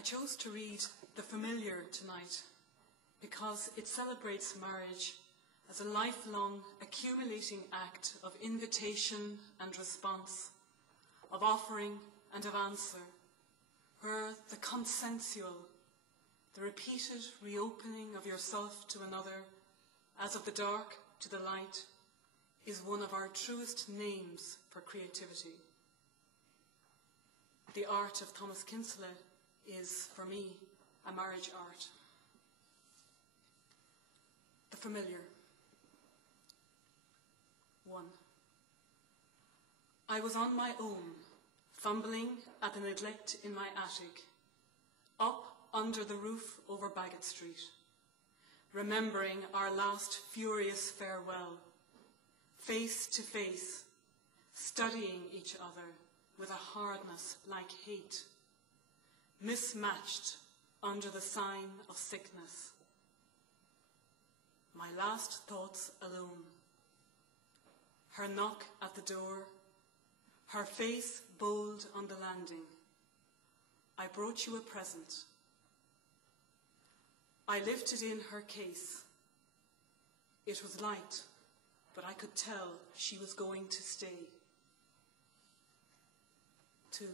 I chose to read The Familiar tonight because it celebrates marriage as a lifelong accumulating act of invitation and response, of offering and of answer, where the consensual, the repeated reopening of yourself to another, as of the dark to the light, is one of our truest names for creativity. The art of Thomas Kinsella is, for me, a marriage art. The Familiar. 1. I was on my own, fumbling at the neglect in my attic, up under the roof over Bagot Street, remembering our last furious farewell, face to face, studying each other with a hardness like hate, mismatched under the sign of sickness. My last thoughts alone. Her knock at the door, her face bold on the landing. I brought you a present. I lifted in her case. It was light, but I could tell she was going to stay. 2.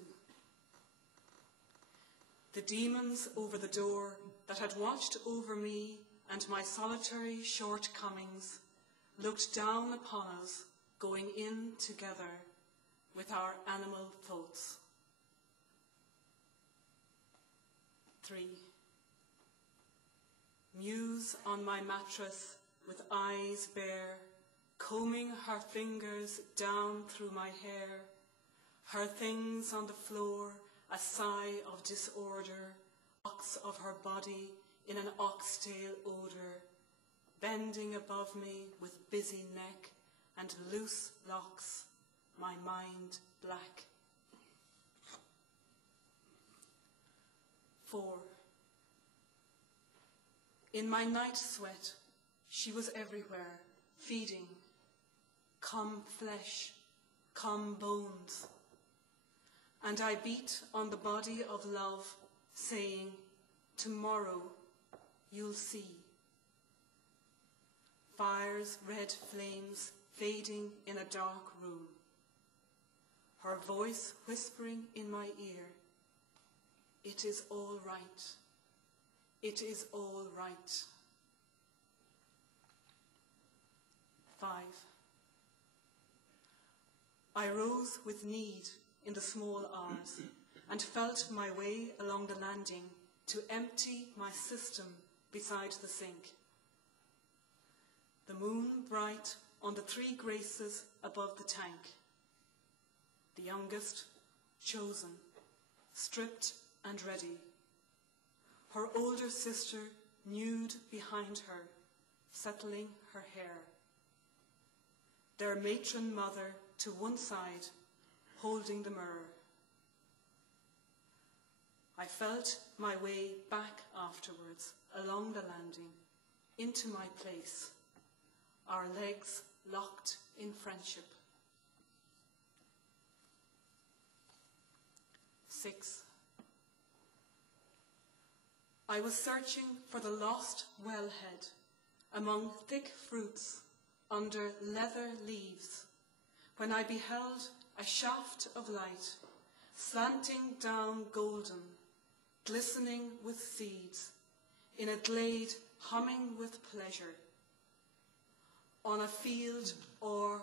The demons over the door that had watched over me and my solitary shortcomings looked down upon us, going in together with our animal thoughts. 3. Muse on my mattress with eyes bare, combing her fingers down through my hair, her things on the floor, a sigh of disorder, locks of her body in an oxtail odour, bending above me with busy neck and loose locks, my mind black. 4. In my night sweat, she was everywhere, feeding. Come flesh, come bones. And I beat on the body of love, saying, tomorrow you'll see. Fire's red flames fading in a dark room. Her voice whispering in my ear, it is all right. It is all right. 5. I rose with need in the small hours and felt my way along the landing to empty my system beside the sink. The moon bright on the 3 graces above the tank. The youngest, chosen, stripped and ready. Her older sister nude behind her, settling her hair. Their matron mother to one side, holding the mirror. I felt my way back afterwards along the landing, into my place, our legs locked in friendship. 6. I was searching for the lost wellhead among thick fruits under leather leaves when I beheld a shaft of light slanting down golden, glistening with seeds, in a glade humming with pleasure, on a field or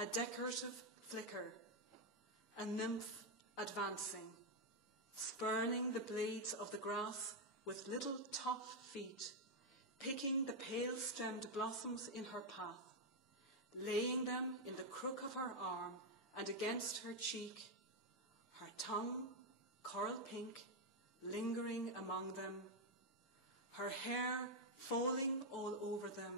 a decorative flicker, a nymph advancing, spurning the blades of the grass with little tough feet, picking the pale-stemmed blossoms in her path, laying them in the crook of her arm and against her cheek, her tongue, coral pink, lingering among them, her hair falling all over them,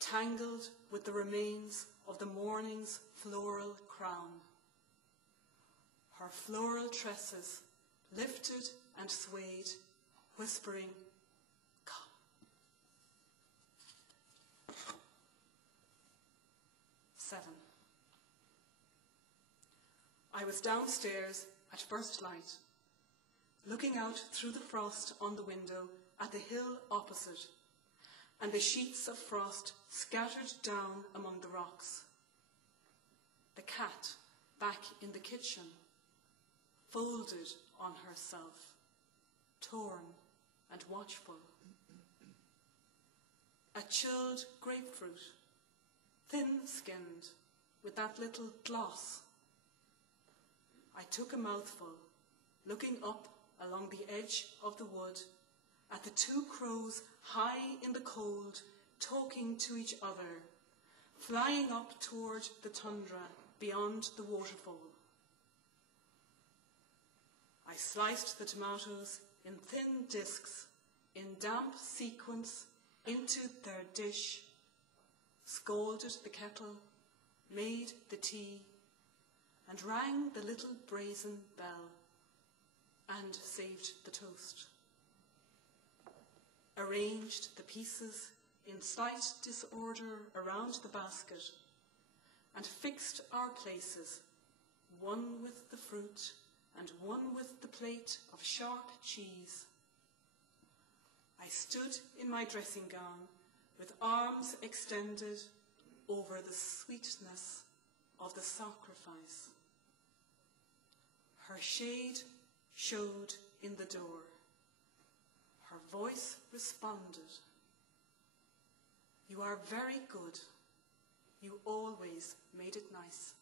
tangled with the remains of the morning's floral crown. Her floral tresses lifted and swayed, whispering, come. 7. I was downstairs at first light. looking out through the frost on the window at the hill opposite, and the sheets of frost scattered down among the rocks. The cat back in the kitchen, folded on herself, torn and watchful. A chilled grapefruit, thin-skinned, with that little gloss. I took a mouthful, looking up along the edge of the wood at the two crows high in the cold, talking to each other, flying up toward the tundra beyond the waterfall. I sliced the tomatoes in thin discs, in damp sequence, into their dish, scalded the kettle, made the tea, and rang the little brazen bell, and saved the toast. Arranged the pieces in slight disorder around the basket, and fixed our places, one with the fruit and one with the plate of sharp cheese. I stood in my dressing gown with arms extended over the sweetness of the sacrifice. Her shade showed in the door. Her voice responded. "You are very good. You always made it nice."